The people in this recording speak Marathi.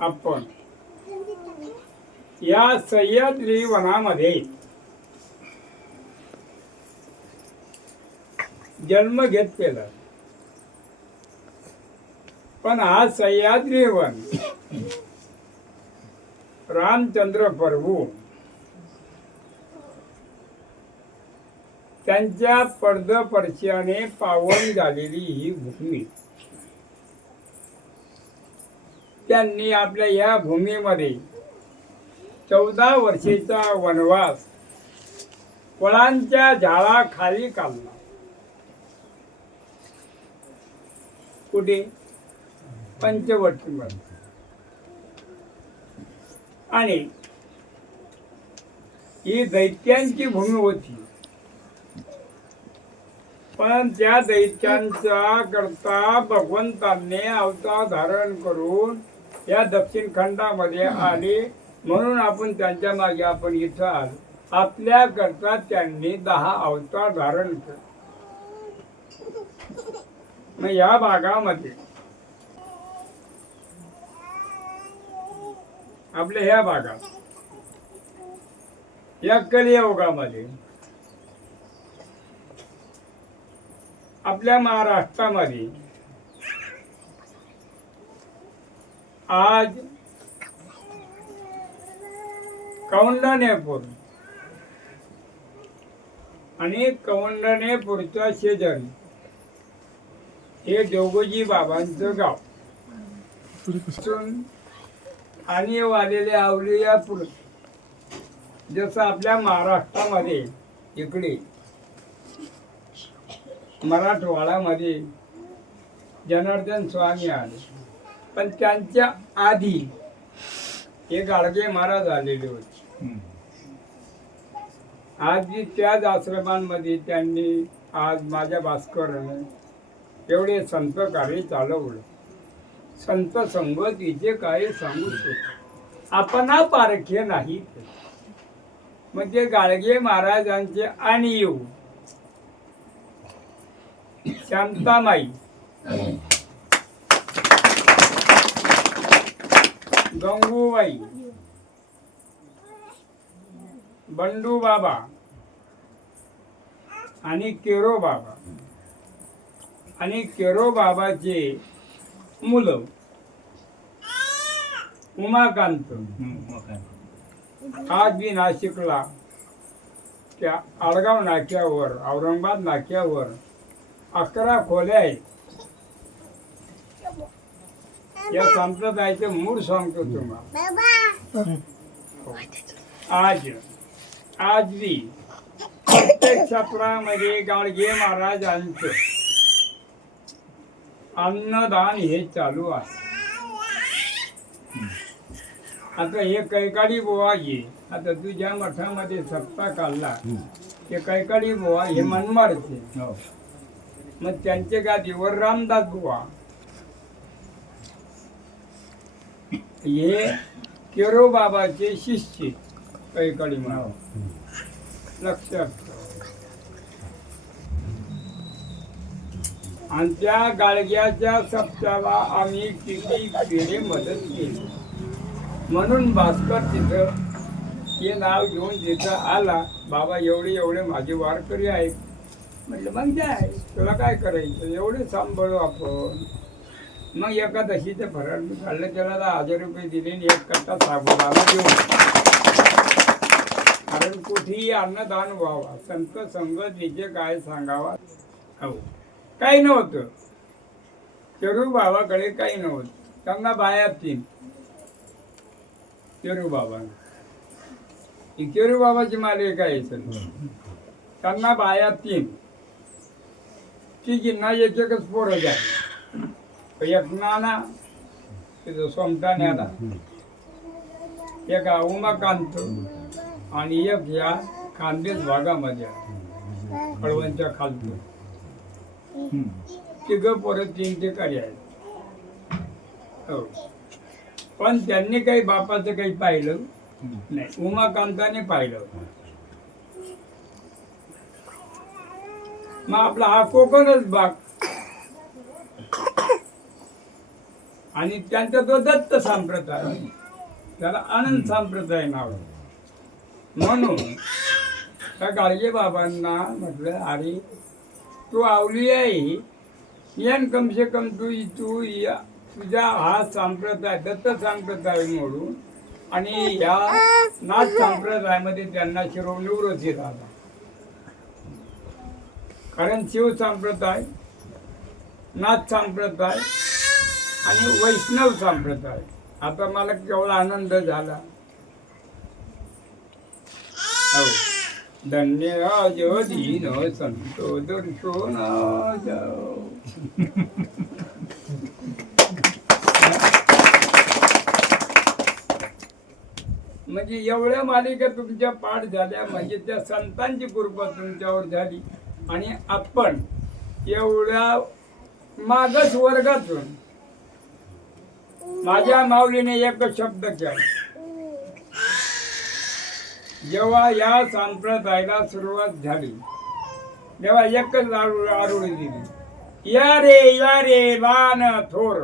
आपण या सह्याद्री वनामध्ये जन्म घेतलेला, पण हा सह्याद्री वन रामचंद्र प्रभू त्यांच्या पदस्पर्शाने पावन झालेली ही भूमी, त्यांनी आपल्या या भूमीमध्ये 14 वर्षाचा वनवास फळांच्या झाडाखाली काढला. कुठे? पंचवटीमध्ये. आणि ही दैत्यांची भूमी होती, पण त्या दैत्यांचा करता भगवंतांनी अवतार धारण करून या दक्षिण खंडामध्ये आले, म्हणून आपण त्यांच्या मागे आपण इथं आलो. आपल्या करता त्यांनी 10 अवतार धारण केले. मग या भागामध्ये आपल्या ह्या भागात या कलियुगामध्ये आपल्या महाराष्ट्रामध्ये आज कौंडण्यपूर आणि कौंडण्यपूरच्या शेजारी हे जोगोजी बाबांचं गाव आणि वालेले अवलियापूर, जसं आपल्या महाराष्ट्रामध्ये इकडे मराठवाड्यामध्ये जनार्दन स्वामी आले, पण त्यांच्या आधी हे गाडगे महाराज आलेले होते. आधी त्याच आश्रमांमध्ये त्यांनी आज माझ्या भास्कराने एवढे संत कार्य चालवलं. संत संगतीचे काय सांगू शकतो आपण, पारखे नाही. म्हणजे गाडगे महाराजांचे आणि येऊ शांतामाई, गंगूबाई, बंडू बाबा आणि केरो बाबा, आणि केरो बाबाचे मुलं उमाकांत, आज बी नाशिकला त्या आडगाव नाक्यावर, औरंगाबाद नाक्यावर 11 खोल्या आहेत. या संप्रदायाचं मूळ सांगतो तुम्हाला. आज बी प्रत्येक क्षेत्रामध्ये गाडगे महाराजांचं अन्नदान हे चालू आहे. आता हे कैकाडी बुवा घे, आता तू ज्या मठामध्ये सप्ताह काढला ते कैकाडी बुवा हे मनमाडचे, मग त्यांचे गादीवर रामदास बुवा, हे केरो बाबाचे शिष्य कैकाडी म्हणा. लक्षात ठेवा. आणि त्या गाडग्याच्या सप्त्याला आम्ही किती केले मदत केली, म्हणून भास्कर तिथं हे नाव घेऊन जिथं आला, बाबा एवढे एवढे माझे वारकरी आहेत. म्हटलं मग काय तुला काय करायचं, एवढे सांभाळू आपण. मग एकादशीचे फराळ मी काढलं, त्याला 1000 रुपये दिले आणि 1 कट्टा साबुदाणा देऊन. कारण कुठेही अन्नदान व्हावा, संत संगतीचे काय सांगावा. हो, काही नव्हतं केरू बाबाकडे, काही नव्हतं. त्यांना बाया 3 केरू बाबांना. केरू बाबाची माले काय त्यांना बाया 3. तिघींना एकच पोरं झाली. एक नाना तिथं सोमटाण्याला, एक उमाकांत आणि एक या खानदेश भागामध्ये कळवणच्या खालतून. तिघं पोरं 3 ठिकाणी आहेत. हो, पण त्यांनी काही बापाचं काही पाहिलं नाही, उमाकांताने पाहिलं. मग आपला हा कोकणच भाग आणि त्यांचा तो दत्त संप्रदाय, त्याला आनंद संप्रदाय नाव आहे. म्हणून त्या गाडगे बाबांना म्हटलं, अरे तू आवली आहे यान कमसे कम तू तुझ्या हा संप्रदाय दत्त संप्रदाय मोडून आणि या नाथ संप्रदायामध्ये त्यांना शिरोनिवृत्ती झाला. कारण शिव संप्रदाय, नाथ संप्रदाय आणि वैष्णव संप्रदाय. आता मला केवढा आनंद झाला. हो, धन्य जो दीन संतो दर्शन जाओ. म्हणजे एवढ्या मालिका तुमच्या पाठ झाल्या म्हणजे त्या संतांची कृपा तुमच्यावर झाली. आणि आपण एवढ्या मागच वर्गातून माझ्या माऊलीने एक शब्द केला. जेव्हा या संप्रदायाला सुरुवात झाली तेव्हा एकच आरुळी दिली, या रे बाण थोर.